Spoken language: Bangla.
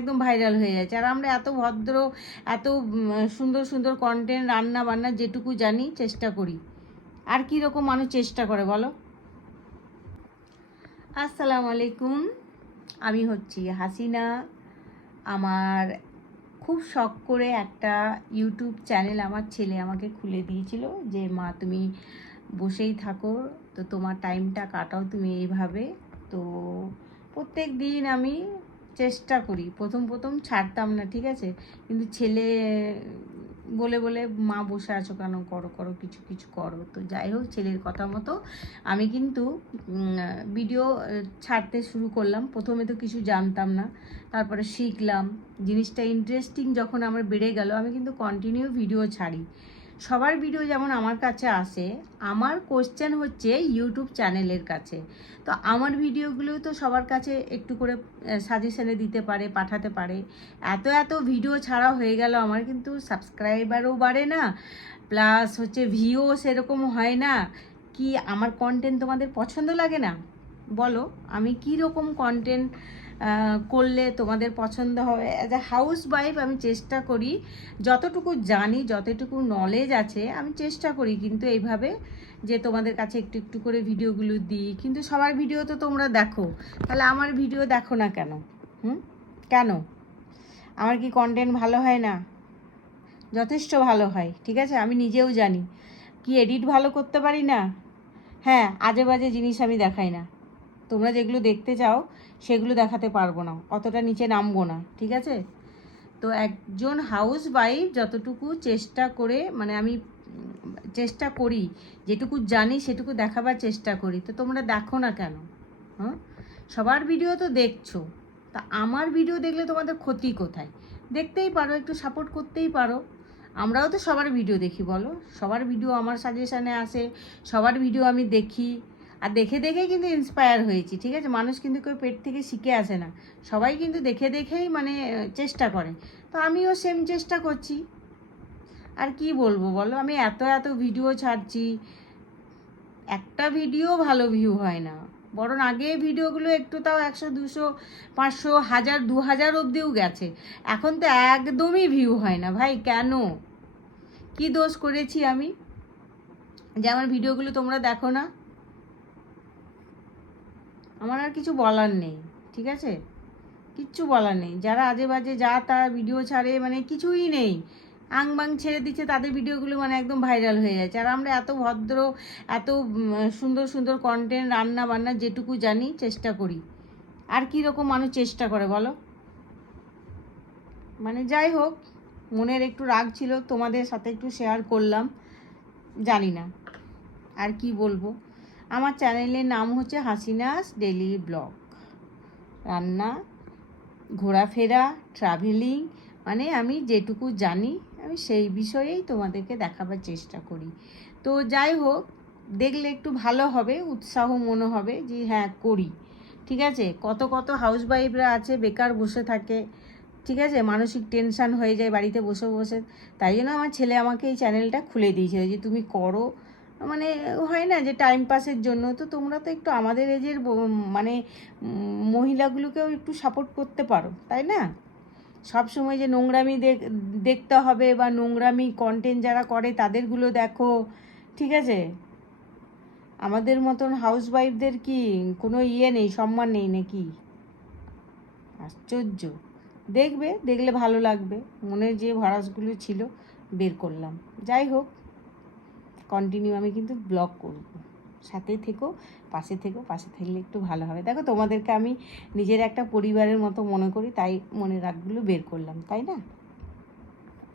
একদম ভাইরাল হয়ে যাচ্ছে। আর আমরা এত ভদ্র, এত সুন্দর সুন্দর কন্টেন্ট রান্না বান্না যেটুকু জানি চেষ্টা করি। আর কী রকম মানুষ চেষ্টা করে বলো? আসসালামু আলাইকুম। আমি হচ্ছি হাসিনা। আমার খুব শখ করে একটা ইউটিউব চ্যানেল আমার ছেলে আমাকে খুলে দিয়েছিল যে, মা, তুমি বসেই থাকো, তো তোমার টাইমটা কাটাও তুমি এইভাবে। তো প্রত্যেক দিন আমি চেষ্টা করি। প্রথম প্রথম ছাড়তাম না, ঠিক আছে? কিন্তু ছেলে বলে বলে, মা বসে আছো কেন? করো করো, কিছু কিছু করো। তো যাই হোক, ছেলের কথা মতো আমি কিন্তু ভিডিও ছাড়তে শুরু করলাম। প্রথমে তো কিছু জানতাম না, তারপরে শিখলাম। জিনিসটা ইন্টারেস্টিং যখন আমার বেড়ে গেল, আমি কিন্তু কন্টিনিউ ভিডিও ছাড়ি। সবার ভিডিও যেমন আমার কাছে আসে, আমার কোশ্চেন হচ্ছে ইউটিউব চ্যানেলের কাছে। তো আমার ভিডিওগুলো তো সবার কাছে একটু করে সাজেশনে দিতে পারে, পাঠাতে পারে। এত এত ভিডিও ছাড়া হয়ে গেল আমার, কিন্তু সাবস্ক্রাইবারও বাড়ে না। প্লাস হচ্ছে ভিও সেরকম হয় না। কি আমার কন্টেন্ট তোমাদের পছন্দ লাগে না? বলো, আমি কি রকম কন্টেন্ট করলে তোমাদের পছন্দ হবে। অ্যাজ এ হাউস ওয়াইফ আমি চেষ্টা করি, যতটুকু জানি, যতটুকু নলেজ আছে, আমি চেষ্টা করি কিন্তু এইভাবে যে তোমাদের কাছে একটু একটু করে ভিডিওগুলো দিই। কিন্তু সবার ভিডিও তো তোমরা দেখো। তাহলে আমার ভিডিও দেখো না কেন? হুম? কেন? আমার কি কন্টেন্ট ভালো হয় না? যথেষ্ট ভালো হয়, ঠিক আছে? আমি নিজেও জানি। কি এডিট ভালো করতে পারি না? হ্যাঁ আজে বাজে জিনিস আমি দেখাই না। তোমরা যেগুলো দেখতে চাও সেগুলো দেখাতে পারব না, অতটা নিচে নামবো না, ঠিক আছে? তো একজন হাউস ওয়াইফ যতটুকু চেষ্টা করে মানে আমি চেষ্টা করি, যেটুকু জানি সেটুকু দেখাবার চেষ্টা করি, তো তোমরা দেখো না কেন? হ্যাঁ সবার ভিডিও তো দেখছ, তা আমার ভিডিও দেখলে তোমাদের ক্ষতি কোথায়? দেখতেই পারো, একটু সাপোর্ট করতেই পারো। আমরাও তো সবার ভিডিও দেখি, বলো? সবার ভিডিও আমার সাজেশানে আসে, সবার ভিডিও আমি দেখি। আর দেখে দেখেই কিন্তু ইন্সপায়ার হয়েছি, ঠিক আছে? মানুষ কিন্তু কেউ পেট থেকে শিখে আসে না। সবাই কিন্তু দেখে দেখেই মানে চেষ্টা করে। তো আমিও সেম চেষ্টা করছি। আর কি বলব বলো? আমি এত এত ভিডিও ছাড়ছি। একটা ভিডিও ভালো ভিউ হয় না। বরং আগে ভিডিওগুলো একটু তাও একশো, দুশো, পাঁচশো, হাজার, দু হাজার অবধিও গেছে। এখন তো একদমই ভিউ হয় না। ভাই, কেন? কি দোষ করেছি আমি? যে আমার ভিডিওগুলো তোমরা দেখো না? আমার আর কিছু বলার নেই, ঠিক আছে? কিচ্ছু বলার নেই। যারা আজে বাজে, যা তা ভিডিও ছাড়ে মানে কিছুই নেই। আং বাং ছেড়ে দিচ্ছে, তাদের ভিডিওগুলো মানে একদম ভাইরাল হয়ে যাচ্ছে। আর আমরা এত ভদ্র, এত সুন্দর সুন্দর কন্টেন্ট রান্না বান্না যেটুকু জানি, চেষ্টা করি। আর কি রকম মানুষ চেষ্টা করে, বলো? মানে যাই হোক, মনের একটু রাগ ছিল, তোমাদের সাথে একটু শেয়ার করলাম, জানি না। আর কি বলব? আমার চ্যানেলের নাম হচ্ছে হাসিনাস ডেলি ব্লগ। রান্না, ঘোরাফেরা, ট্রাভেলিং মানে আমি যেটুকু জানি, আমি সেই বিষয়েই তোমাদেরকে দেখাবার চেষ্টা করি। তো যাই হোক, দেখলে একটু ভালো হবে, উৎসাহ মনে হবে যে হ্যাঁ করি। ঠিক আছে? কত কত হাউস ওয়াইফরা আছে, বেকার বসে থাকে। ঠিক আছে? মানসিক টেনশান হয়ে যায় বাড়িতে বসে বসে। তাই জন্য আমার ছেলে আমাকে এই চ্যানেলটা খুলে দিয়েছিল যে তুমি করো মানে হয় না যে টাইম পাসের জন্য। তো তোমরা তো একটু আমাদের এজের মানে মহিলাগুলোকেও একটু সাপোর্ট করতে পারো, তাই না? সব সময় যে নোংরামি দেখ- দেখতে হবে বা নোংরামি কন্টেন্ট যারা করে তাদেরগুলো দেখো, ঠিক আছে? আমাদের মতন হাউস ওয়াইফদের কি কোনো ইয়ে নেই, সম্মান নেই নাকি? আশ্চর্য। দেখবে, দেখলে ভালো লাগবে। মনের যে ভরাসগুলো ছিল, বের করলাম। যাই হোক। কন্টিনিউ আমি কিন্তু ব্লগ করব। সাথে থেকো, পাশে থেকো, পাশে থাকলে একটু ভালো হবে। দেখো, তোমাদেরকে আমি নিজের একটা পরিবারের মতো মনে করি, তাই মনের রাগগুলো বের করলাম, তাই না?